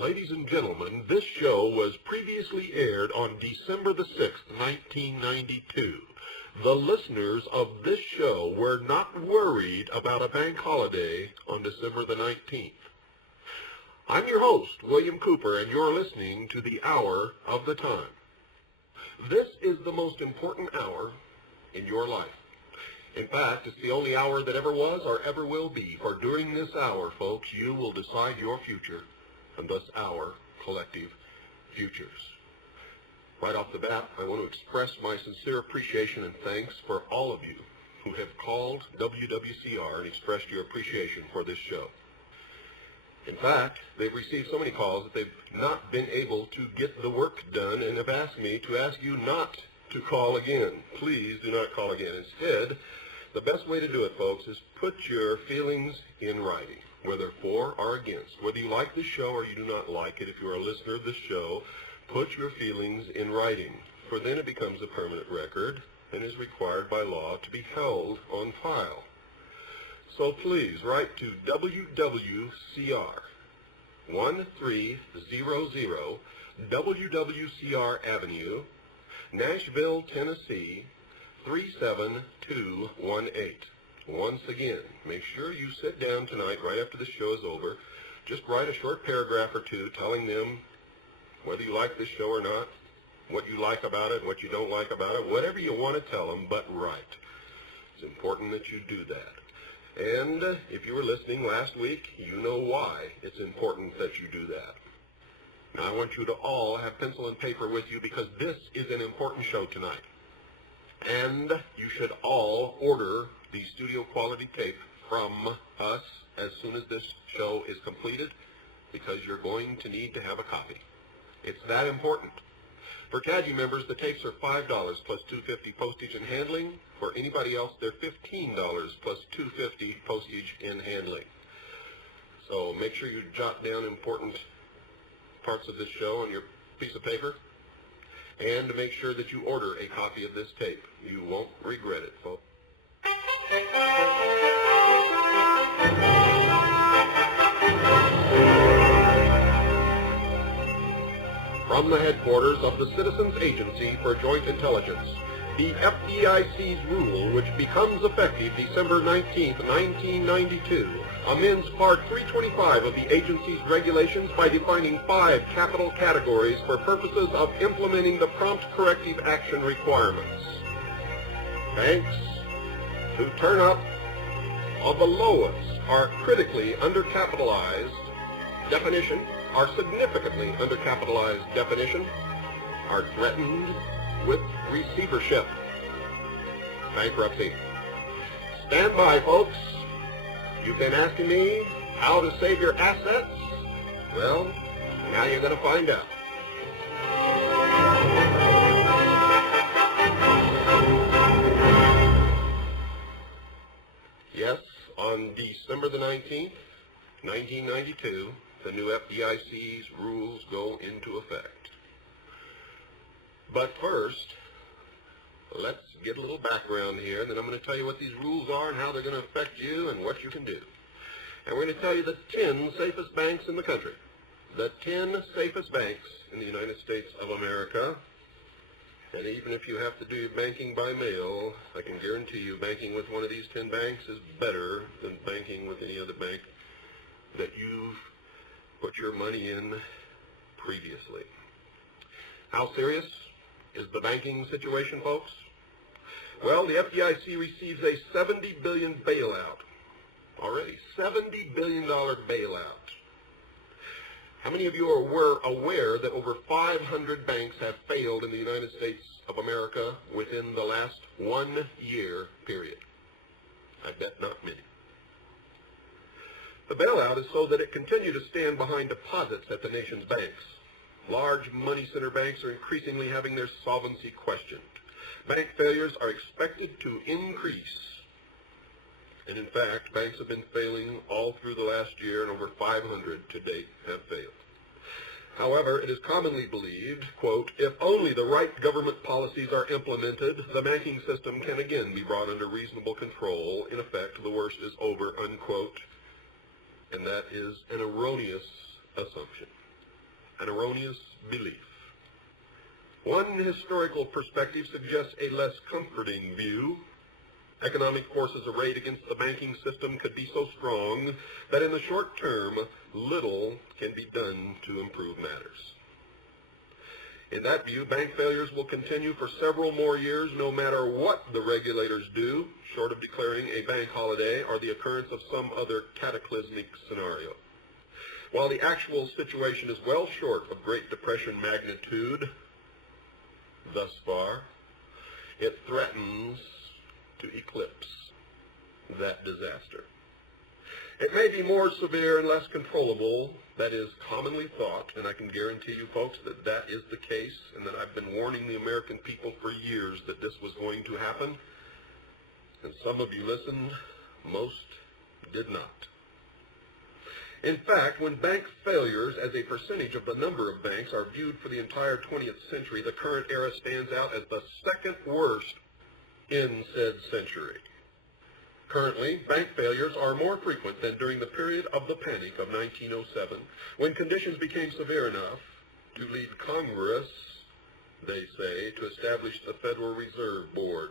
Ladies and gentlemen, this show was previously aired on December the 6th, 1992. The listeners of this show were not worried about a bank holiday on December the 19th. I'm your host, William Cooper, and you're listening to the Hour of the Time. This is the most important hour in your life. In fact, it's the only hour that ever was or ever will be, for during this hour, folks, you will decide your future, and thus our collective futures. Right off the bat, I want to express my sincere appreciation and thanks for all of you who have called WWCR and expressed your appreciation for this show. In fact, they've received so many calls that they've not been able to get the work done and have asked me to ask you not to call again. Please do not call again. Instead, the best way to do it, folks, is put your feelings in writing, whether for or against. Whether you like the show or you do not like it, if you're a listener of the show, put your feelings in writing, for then it becomes a permanent record and is required by law to be held on file. So please write to WWCR, 1300 WWCR Avenue, Nashville, Tennessee, 37218. Once again, make sure you sit down tonight right after the show is over. Just write a short paragraph or two telling them whether you like this show or not, what you like about it, what you don't like about it, whatever you want to tell them, but write. It's important that you do that. And if you were listening last week, you know why it's important that you do that. Now, I want you to all have pencil and paper with you because this is an important show tonight. And you should all order the studio quality tape from us as soon as this show is completed, because you're going to need to have a copy. It's that important. For CAGI members, the tapes are $5 plus $2.50 postage and handling. For anybody else, they're $15 plus $2.50 postage and handling. So make sure you jot down important parts of this show on your piece of paper, and to make sure that you order a copy of this tape. You won't regret it, folks. From the headquarters of the Citizens Agency for Joint Intelligence, the FDIC's rule, which becomes effective December 19, 1992, amends Part 325 of the agency's regulations by defining 5 capital categories for purposes of implementing the prompt corrective action requirements. Banks who turn up on the lowest are critically undercapitalized definition, are significantly undercapitalized definition, are threatened with receivership, bankruptcy. Stand by, folks. You've been asking me how to save your assets? Well, now you're going to find out. Yes, on December the 19th, 1992, the new FDIC's rules go into effect. But first, let's get a little background here, and then I'm going to tell you what these rules are and how they're going to affect you and what you can do. And we're going to tell you the 10 safest banks in the country. The 10 safest banks in the United States of America. And even if you have to do banking by mail, I can guarantee you banking with one of these 10 banks is better than banking with any other bank that you've put your money in previously. How serious is the banking situation, folks? Well, the FDIC receives a $70 billion bailout. Already, $70 billion bailout. How many of you are aware that over 500 banks have failed in the United States of America within the last 1 year period? I bet not many. The bailout is so that it continue to stand behind deposits at the nation's banks. Large money center banks are increasingly having their solvency questioned. Bank failures are expected to increase. And in fact, banks have been failing all through the last year, and over 500 to date have failed. However, it is commonly believed, quote, if only the right government policies are implemented, the banking system can again be brought under reasonable control. In effect, the worst is over, unquote. And that is an erroneous assumption. an erroneous belief. One historical perspective suggests a less comforting view. Economic forces arrayed against the banking system could be so strong that in the short term, little can be done to improve matters. In that view, bank failures will continue for several more years no matter what the regulators do, short of declaring a bank holiday or the occurrence of some other cataclysmic scenario. While the actual situation is well short of Great Depression magnitude thus far, it threatens to eclipse that disaster. It may be more severe and less controllable, that is commonly thought, and I can guarantee you folks that that is the case, and that I've been warning the American people for years that this was going to happen, and some of you listened, most did not. In fact, when bank failures as a percentage of the number of banks are viewed for the entire 20th century, the current era stands out as the second worst in said century. Currently, bank failures are more frequent than during the period of the Panic of 1907, when conditions became severe enough to lead Congress, they say, to establish the Federal Reserve Board,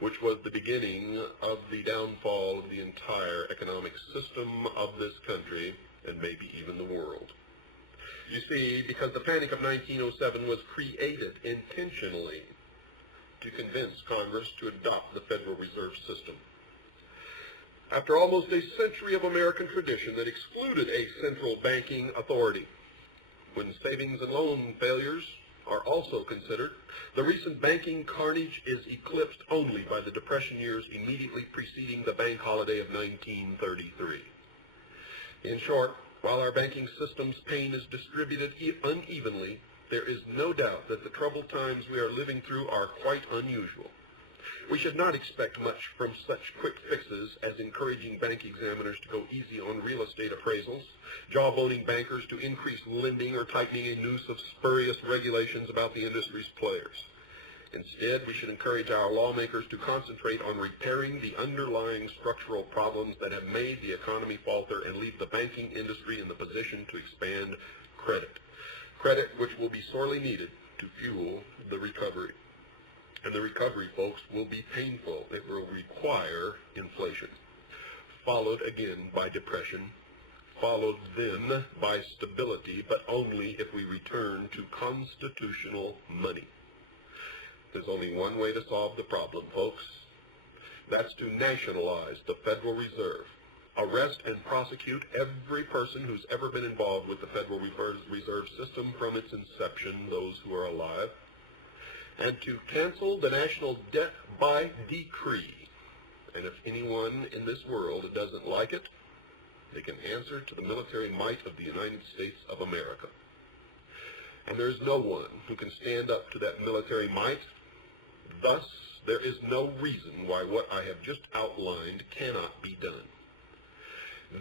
which was the beginning of the downfall of the entire economic system of this country and maybe even the world. You see, because the Panic of 1907 was created intentionally to convince Congress to adopt the Federal Reserve System. After almost a century of American tradition that excluded a central banking authority, when savings and loan failures are also considered, the recent banking carnage is eclipsed only by the Depression years immediately preceding the bank holiday of 1933. In short, while our banking system's pain is distributed unevenly, there is no doubt that the troubled times we are living through are quite unusual. We should not expect much from such quick fixes as encouraging bank examiners to go easy on real estate appraisals, jawboning bankers to increase lending, or tightening a noose of spurious regulations about the industry's players. Instead, we should encourage our lawmakers to concentrate on repairing the underlying structural problems that have made the economy falter and leave the banking industry in the position to expand credit. Credit which will be sorely needed to fuel the recovery. And the recovery, folks, will be painful. It will require inflation, followed again by depression, followed then by stability, but only if we return to constitutional money. There's only one way to solve the problem, folks. That's to nationalize the Federal Reserve. Arrest and prosecute every person who's ever been involved with the Federal Reserve System from its inception, those who are alive, and to cancel the national debt by decree. And if anyone in this world doesn't like it, they can answer to the military might of the United States of America. And there's no one who can stand up to that military might. Thus, there is no reason why what I have just outlined cannot be done.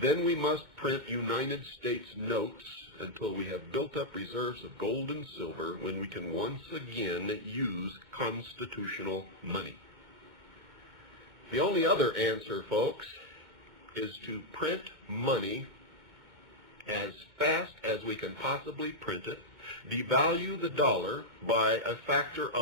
Then we must print United States notes until we have built up reserves of gold and silver, when we can once again use constitutional money. The only other answer, folks, is to print money as fast as we can possibly print it, devalue the dollar by a factor of